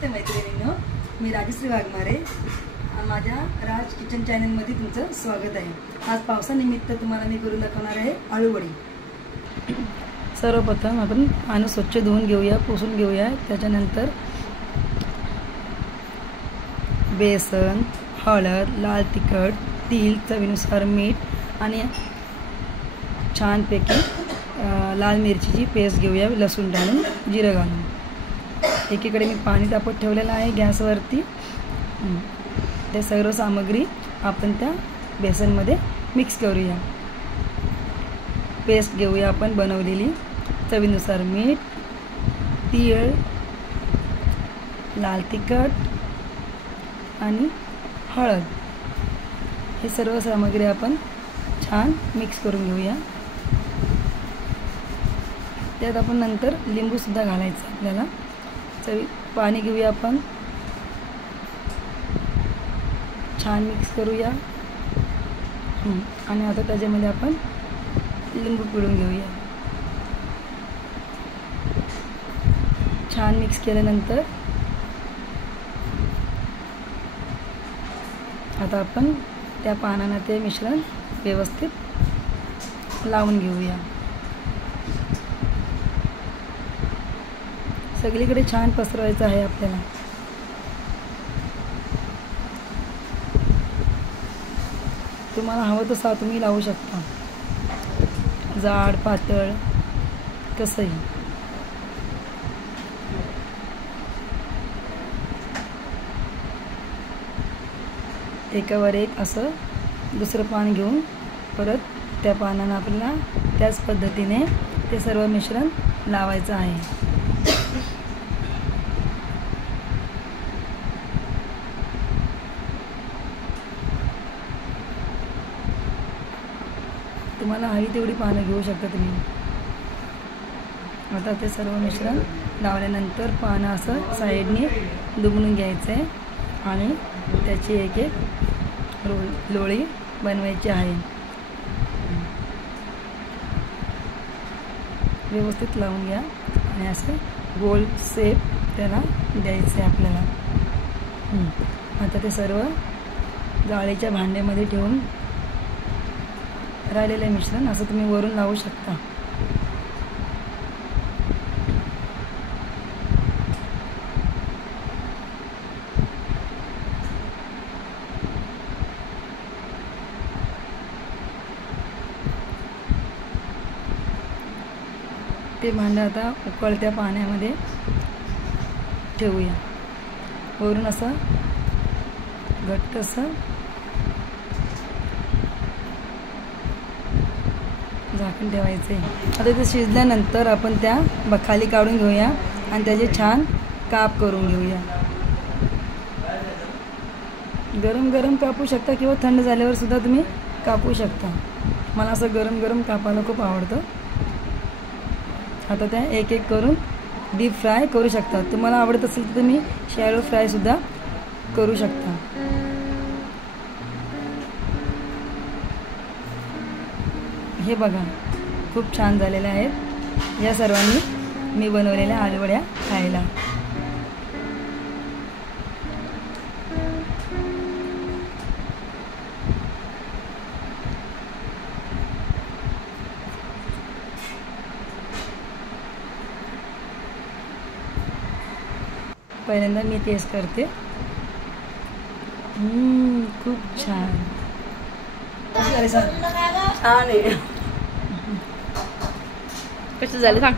नमस्ते मैत्रिणींनो, मी राजश्री वाघमारे. माझ्या राज किचन चॅनलमध्ये तुमचं स्वागत आहे. आज पावसानिमित्त तुम्हाला मी करून दाखवणार आहे आळूवडी. सर्वप्रथम आपण पानं स्वच्छ धुवून घेऊया, पुसून घेऊया. त्याच्यानंतर बेसन, हळद, लाल तिखट, तीळ, चवीनुसार मीठ आणि छानपैकी लाल मिरचीची पेस्ट घेऊया, लसूण घालून, जिरं घालून. एकीकडे मी पाणी तापत ठेवलेलं आहे गॅसवरती. ते सर्व सामग्री आपण त्या बेसनमध्ये मिक्स करूया. पेस्ट घेऊया आपण बनवलेली, चवीनुसार मीठ, तीळ, लाल तिखट आणि हळद. हे सर्व सामग्री आपण छान मिक्स करून घेऊया. त्यात आपण नंतर लिंबूसुद्धा घालायचं आपल्याला. पाणी घेऊया आपण, छान मिक्स करूया. आणि आता त्याच्यामध्ये आपण लिंबू पिळून घेऊया. छान मिक्स केल्यानंतर आता आपण त्या पानांना ते मिश्रण व्यवस्थित लावून घेऊया. सगळीकडे छान पसरवायचं आहे आपल्याला. तुम्हाला हवं तसं तुम्ही लावू शकता, जाड पातळ कसंही. एकावर एक असं दुसरं पान घेऊन परत त्या पानांना आपल्याला त्याच पद्धतीने ते सर्व मिश्रण लावायचं आहे. तुम्हाला हवी तेवढी पानं घेऊ शकता तुम्ही. आता ते सर्व मिश्रण लावल्यानंतर पानं असं साईडने दुमडून घ्यायचं आहे आणि त्याची एक एक लोळी बनवायची आहे. व्यवस्थित लावून घ्या आणि असं गोल शेप त्याला द्यायचं आहे आपल्याला. आता ते सर्व जाळीच्या भांड्यामध्ये ठेवून राहिलेलं मिश्रण असं तुम्ही वरून लावू शकता. ते भांडं आता उकळत्या पाण्यामध्ये ठेवूया. वरून असं घट्ट असं झाकून ठेवायचे. आता ते शिजल्यानंतर आपण त्या बखाली काढून घेऊया आणि त्याचे छान काप करून घेऊया. गरम गरम कापू शकता किंवा थंड झाल्यावर सुद्धा तुम्ही कापू शकता. मला असं गरम गरम कापायला खूप आवडतं. आता त्या एक एक करून डीप फ्राय करू शकता. तुम्हाला आवडत असेल तर तुम्ही शॅलो फ्रायसुद्धा करू शकता. हे बघा, खूप छान झालेले आहेत या सर्वांनी मी बनवलेल्या आलूवड्या खायला. पहिल्यांदा मी टेस्ट करते. खूप छान. छान आहे. कसं झालं सांग.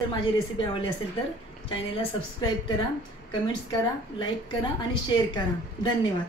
जर माझी रेसिपी आवडली असेल तर चॅनेलला सबस्क्राईब करा, कमेंट्स करा, लाईक करा आणि शेअर करा. धन्यवाद.